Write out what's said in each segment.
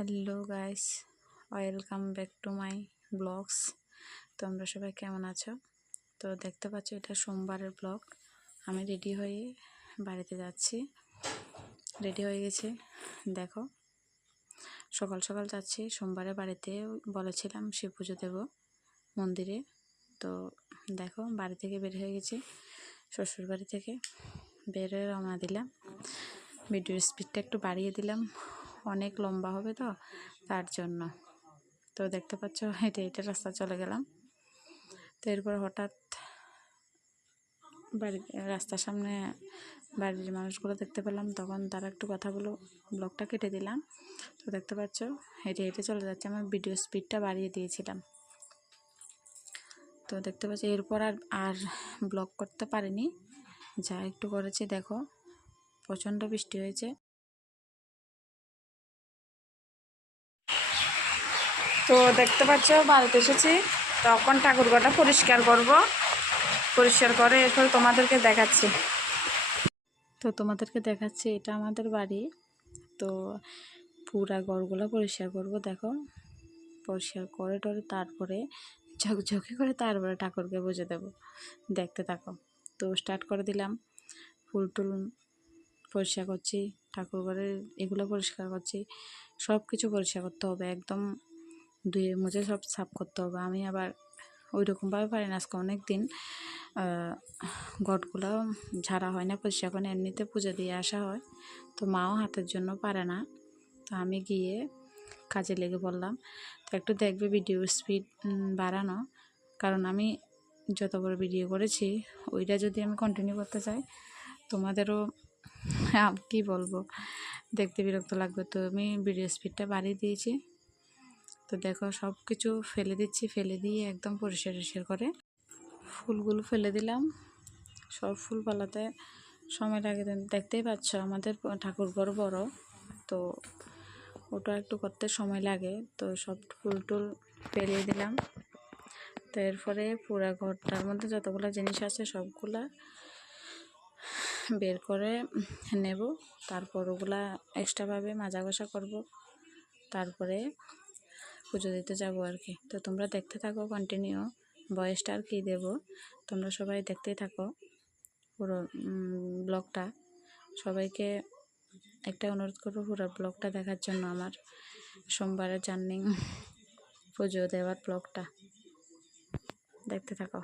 Hello guys, welcome back to my blogs. তোমরা সবাই কেমন আছো? তো দেখতে পাচ্ছ এটা সোমবারের ব্লগ। আমি রেডি হয়ে বাড়িতে যাচ্ছি। রেডি হয়ে গেছে, দেখো সকাল সকাল যাচ্ছি। সোমবারে বাড়িতে বলেছিলাম শিব পুজো দেবো মন্দিরে। তো দেখো বাড়ি থেকে বের হয়ে গেছি, শ্বশুর বাড়ি থেকে বের হয়ে রওনা দিলাম। ভিডিওর স্পিডটা একটু বাড়িয়ে দিলাম, অনেক লম্বা হবে তো তার জন্য। তো দেখতে পাচ্ছ হেঁটে হেঁটে রাস্তা চলে গেলাম। তো এরপর হঠাৎ রাস্তার সামনে বাড়ির মানুষগুলো দেখতে পেলাম, তখন তারা একটু কথা বলো, ব্লগটা কেটে দিলাম। তো দেখতে পাচ্ছ হেঁটে হেঁটে চলে যাচ্ছে, আমার ভিডিও স্পিডটা বাড়িয়ে দিয়েছিলাম। তো দেখতে পাচ্ছি এরপর আর ব্লগ করতে পারিনি, যা একটু করেছি। দেখো প্রচণ্ড বৃষ্টি হয়েছে। তো দেখতে পাচ্ছ বাড়িতে এসেছি, তখন ঠাকুরঘরটা পরিষ্কার করব। পরিষ্কার করে এরপর তোমাদেরকে দেখাচ্ছি। এটা আমাদের বাড়ি। তো পুরা ঘরগুলো পরিষ্কার করব। দেখো পরিষ্কার করে টরে তারপরে ঝকঝকে করে তারপরে ঠাকুরকে পুজো দেবো। দেখতে থাকো। তো স্টার্ট করে দিলাম। ফুল টুল পরিষ্কার করছি, ঠাকুর ঘরের এগুলো পরিষ্কার করছি। সব কিছু পরিষ্কার করতে হবে, একদম ধুয়ে মুছে সব সাফ করতে হবে। আমি আবার ওই রকমভাবে পারি না, আজকে অনেক দিন ঘটগুলো ঝাড়া হয় না, পরিষ্কার করে এমনিতে পুজো দিয়ে আসা হয়। তো মাও হাতের জন্য পারে না, তো আমি গিয়ে কাজে লেগে পড়লাম। তো একটু দেখবে ভিডিও স্পিড বাড়ানো, কারণ আমি যত বড় ভিডিও করেছি ওইটা যদি আমি কন্টিনিউ করতে চাই তোমাদেরও কি বলবো, দেখতে বিরক্ত লাগবে। তো আমি ভিডিও স্পিডটা বাড়িয়ে দিয়েছি। তো দেখো সব কিছু ফেলে দিচ্ছি, ফেলে দিয়ে একদম পরিষ্কার করে ফুলগুলো ফেলে দিলাম। সব ফুল পালাতে সময় লাগে, দেখতেই পাচ্ছ আমাদের ঠাকুর ঘর বড়, তো ওটা একটু করতে সময় লাগে। তো সব ফুল টুল ফেলিয়ে দিলাম। তো এরপরে পুরা ঘরটার মধ্যে যতগুলো জিনিস আছে সবগুলা বের করে নেব। তারপর ওগুলা এক্সট্রাভাবে মাজা ঘষা করব, তারপরে পুজো দিতে যাব আর কি। তো তোমরা দেখতে থাকো কন্টিনিউ, ভয়েসটা আর কি দেবো, তোমরা সবাই দেখতেই থাকো পুরো ব্লগটা। সবাইকে একটা অনুরোধ করবো পুরো ব্লগটা দেখার জন্য, আমার সোমবারের জার্নি পুজো দেওয়ার ব্লগটা দেখতে থাকো।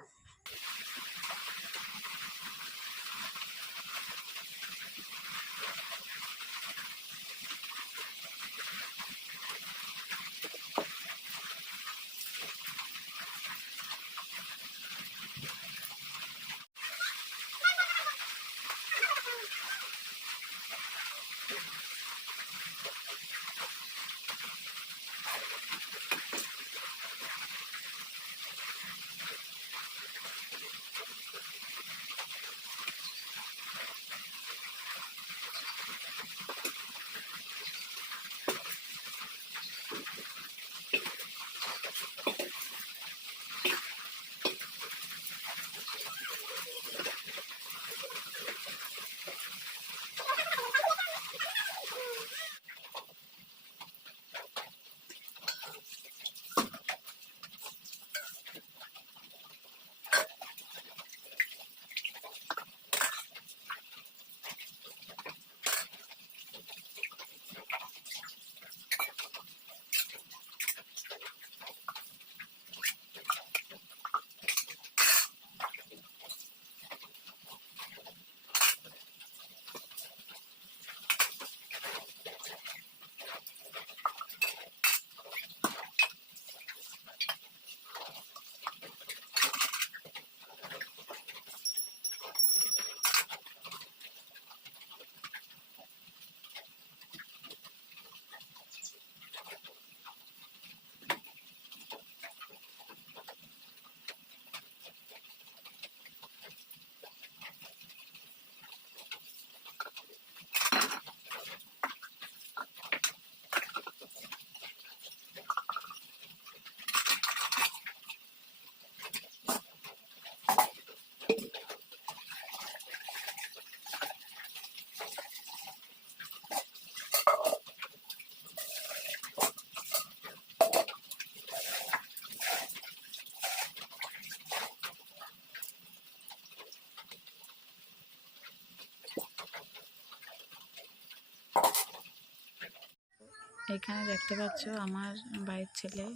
এখানে দেখতে পাচ্ছ আমার ভাইয়ের ছেলে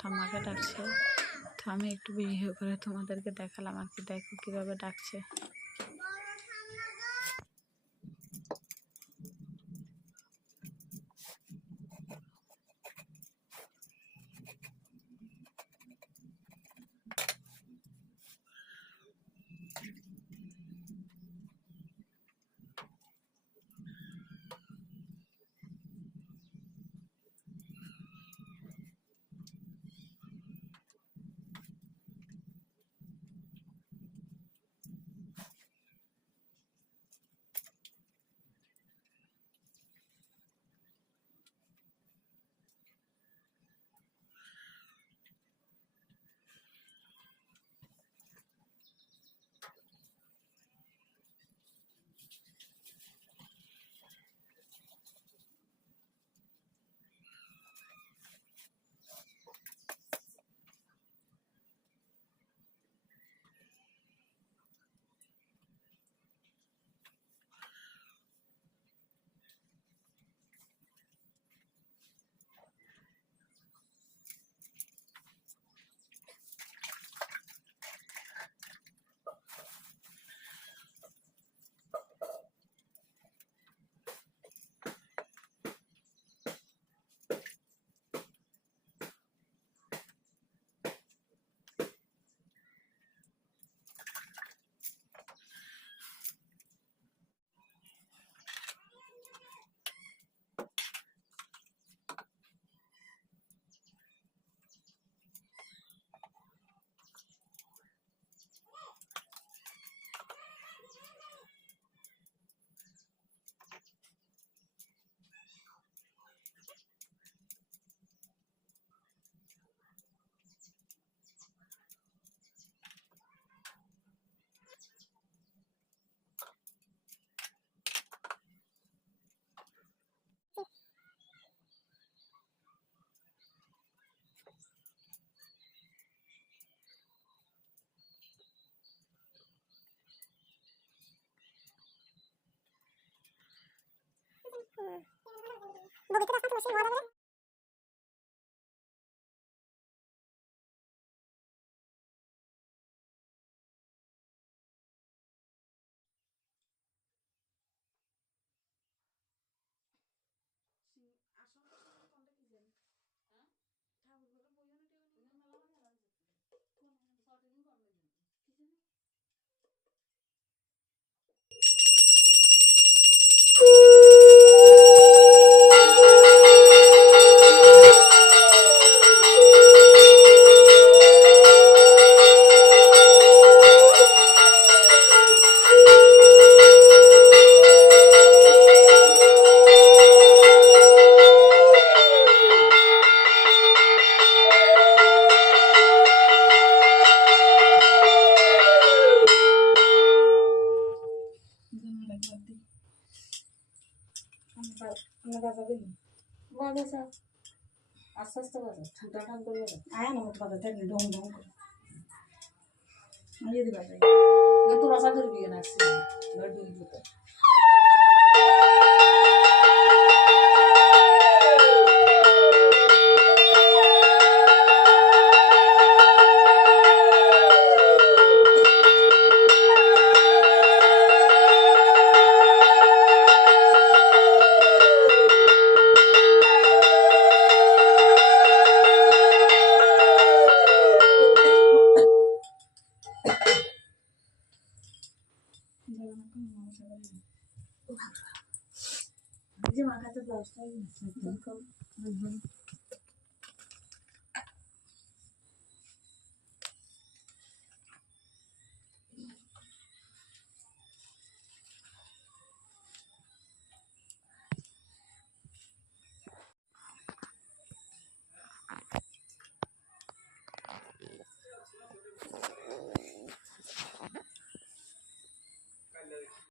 ঠাম্মাকে ডাকছে। তো আমি একটু ভিডিও করে তোমাদেরকে দেখালাম আর কি, দেখো কীভাবে ডাকছে। আস্তে আস্তে বাজা ঠান্ডা ঠান্ডা করে বাজা আয়া না মতো বাজাতে নেই ঢং ঢং করে আমি যদি বাজাই তোর আশা করবি না আসছে যে মাথাতে ব্লাউজটাই